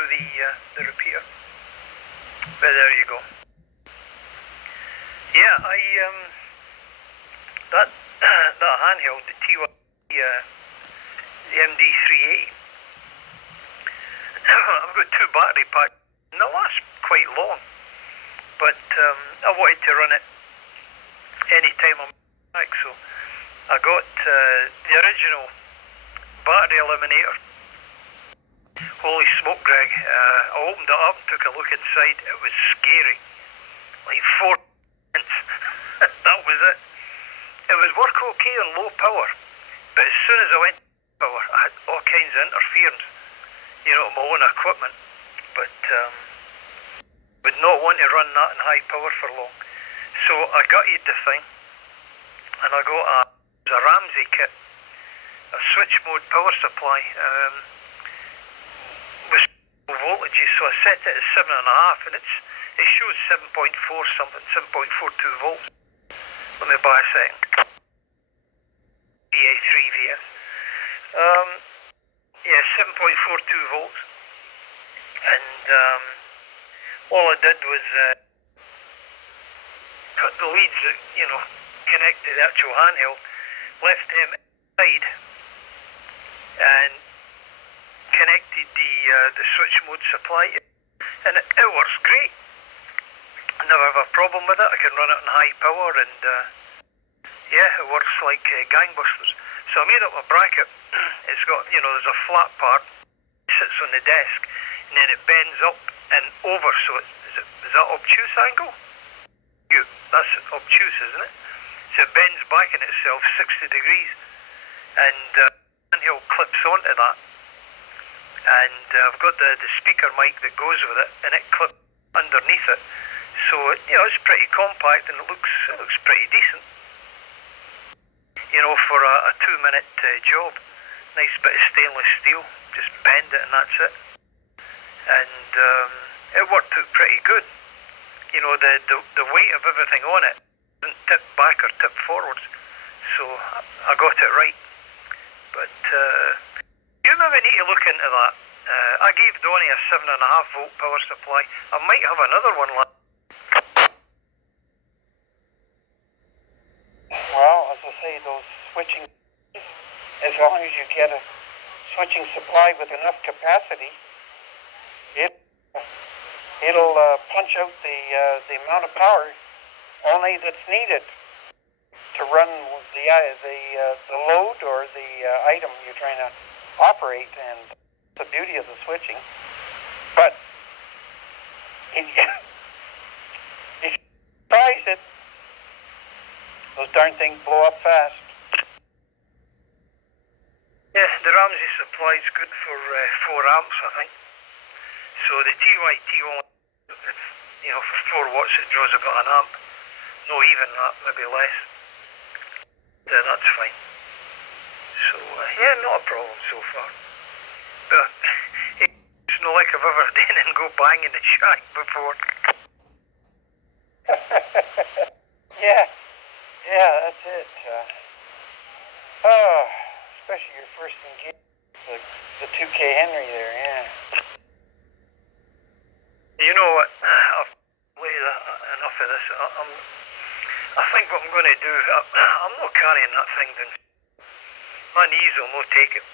through the repeater. But there you go. Yeah, that that handheld, the TY, the MD380. I've got 2 battery packs, and they last quite long. But I wanted to run it any time I'm back, so I got the original battery eliminator. Holy smoke, Greg! I opened it up and took a look inside. It was scary, like 4 minutes. That was it. It would work okay on low power, but as soon as I went to power, I had all kinds of interference, my own equipment. But would not want to run that in high power for long. So I gutted the thing, and I got a Ramsey kit, a switch mode power supply with voltages. So I set it at 7.5, and it shows 7.4 something, 7.42 volts. Let me buy a second. VA3VS. Yeah, 7.42 volts. And all I did was cut the leads that, connect to the actual handheld, left them inside, and connected the switch mode supply. And it works great. I never have a problem with it. I can run it in high power, and it works like gangbusters. So I made up a bracket. It's got, there's a flat part, it sits on the desk, and then it bends up and over. So is that obtuse angle? That's obtuse, isn't it? So it bends back in itself 60 degrees, and handheld clips onto that. And I've got the speaker mic that goes with it, and it clips underneath it. So it's pretty compact, and it looks pretty decent. For a 2-minute job. Nice bit of stainless steel, just bend it and that's it. And it worked out pretty good. The weight of everything on it doesn't tip back or tip forwards. So I got it right. But you maybe need to look into that. I gave Donnie a 7.5 volt power supply. I might have another one left. Well, as I say, those switching, as long as you get a switching supply with enough capacity, it'll punch out the amount of power only that's needed to run the load or the item you're trying to operate, and the beauty of the switching. But if you price it, those darn things blow up fast. Yeah, the Ramsey supply is good for 4 amps, I think. So the TY-T1, for 4 watts it draws about an amp. No, even that, maybe less. That's fine. So, not a problem so far. But it's not like I've ever done and go bang in the shack before. Yeah, that's it. Especially your first engagement, the 2K Henry there, yeah. You know what? I've played enough of this. I think what I'm going to do, I'm not carrying that thing down. My knees will not take it.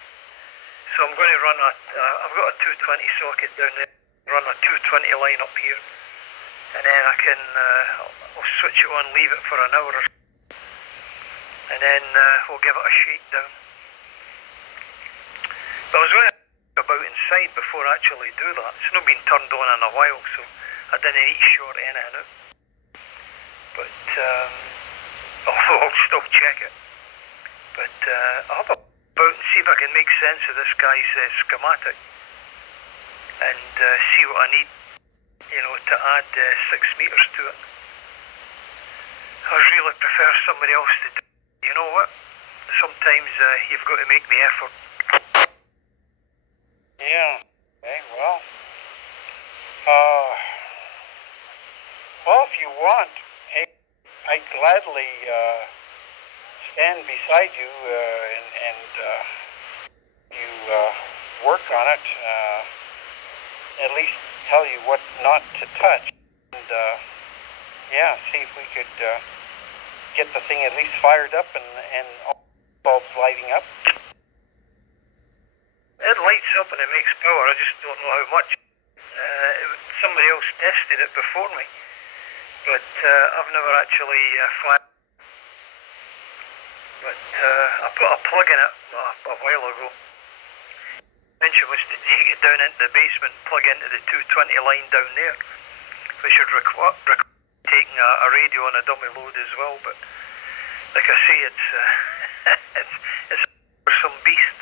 So I'm going to run I've got a 220 socket down there, run a 220 line up here. And then I can, I'll switch it on, leave it for an hour or so. And then we'll give it a shake down. But I was going to think about inside before I actually do that. It's not been turned on in a while, so I didn't need to short anything out. But I'll still check it. But I'll have a about and see if I can make sense of this guy's schematic and see what I need, to add 6 meters to it. I really prefer somebody else to do it. You know what? Sometimes you've got to make the effort. Yeah. Okay, well, if you want, hey, I'd gladly stand beside you and you work on it. at least tell you what not to touch, and see if we could get the thing at least fired up and all the bulbs lighting up. It lights up and it makes power. I just don't know how much. Somebody else tested it before me, but I've never actually fired. But I put a plug in it a while ago. The intention was to take it down into the basement, plug into the 220 line down there, which should require taking a radio and a dummy load as well. But like I say, it's it's some beast.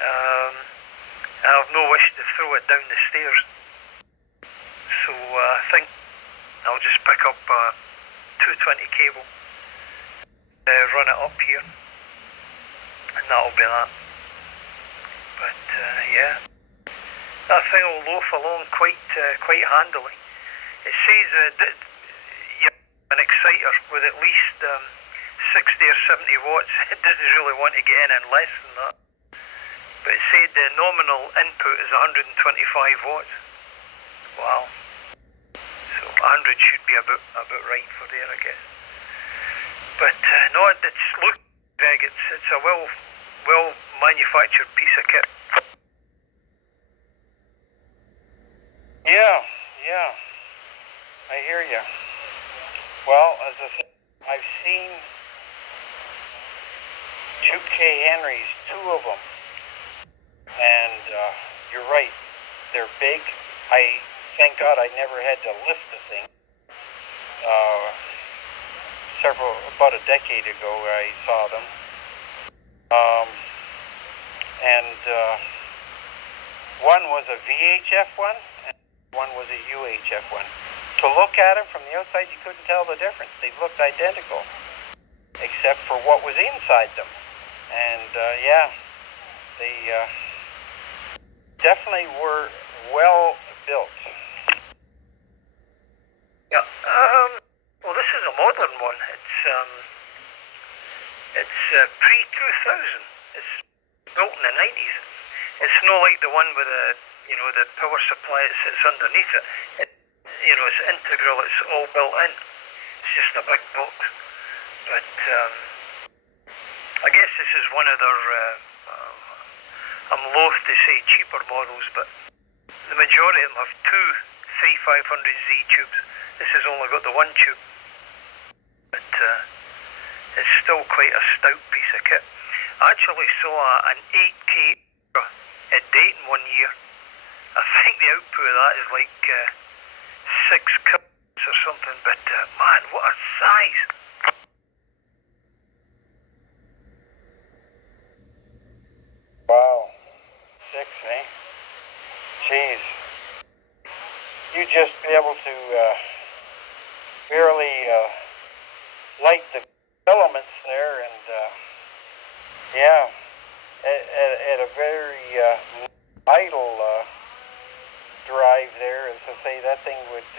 I have no wish to throw it down the stairs, so I think I'll just pick up a 220 cable, run it up here, and that'll be that. But that thing will loaf along quite handily. It says an exciter with at least 60 or 70 watts. It doesn't really want to get in less than that. But it said the nominal input is 125 watts. Wow. So 100 should be about right for there, I guess. But no, it's look, Greg. It's a well manufactured piece of kit. Yeah, I hear you. Well, as I said, I've seen 2K Henrys, two of them. And you're right, they're big. Thank God I never had to lift the thing. About a decade ago I saw them. One was a VHF one, and one was a UHF one. To look at them from the outside, you couldn't tell the difference. They looked identical, except for what was inside them. And they definitely were well built. Yeah. Well, this is a modern one. It's pre-2000. It's built in the 90s. It's not like the one with the power supply that sits underneath it. It's integral. It's all built in. It's just a big box. But I guess this is one of their. I'm loath to say cheaper models, but the majority of them have two 3500Z tubes. This has only got the one tube, but it's still quite a stout piece of kit. I actually saw an 8K at Dayton one year. I think the output of that is like 6 kilowatts or something, but man, what a size! Wow. 6, eh? Jeez. You just be able to barely light the elements there, and at a very idle drive there, as I say, that thing would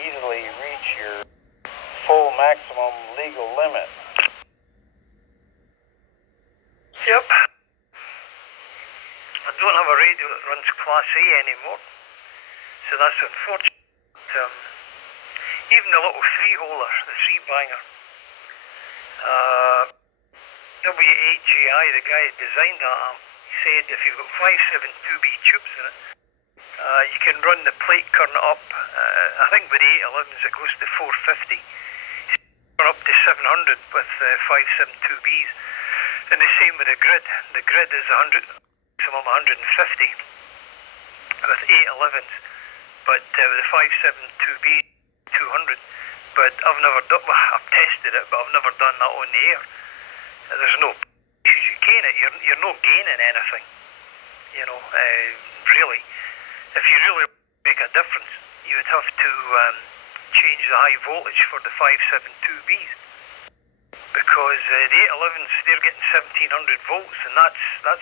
easily reach your full maximum legal limit. Yep. I don't have a radio that runs Class A anymore, so that's unfortunate. Even the little three-holer, the three-banger, W8GI, the guy who designed that amp, said if you've got 572B tubes in it, you can run the plate current up. I think with the 811s it goes to 450. Run up to 700 with 572Bs. And the same with the grid. The grid is 100, maximum 150 with 811s. But with the 572B, 200. But I've never done. Well, I've tested it, but I've never done that on the air. There's no issues. You gain it. You're not gaining anything. Really. If you really make a difference, you would have to change the high voltage for the 572Bs, because the 811s, they're getting 1700 volts, and that's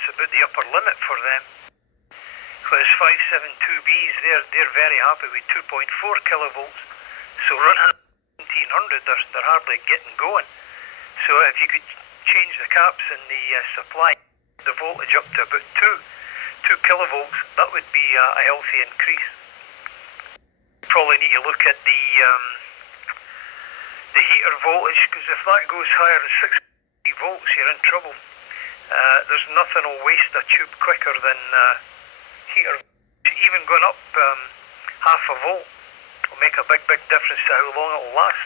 about the upper limit for them. Whereas 572Bs, they're very happy with 2.4 kilovolts. So running 1700, they're hardly getting going. So if you could change the caps in the supply, the voltage up to about 2, 2 kilovolts, that would be a healthy increase. Probably need to look at the heater voltage, because if that goes higher than 6 volts, you're in trouble. There's nothing will waste a tube quicker than heater. Even going up half a volt will make a big difference to how long it will last.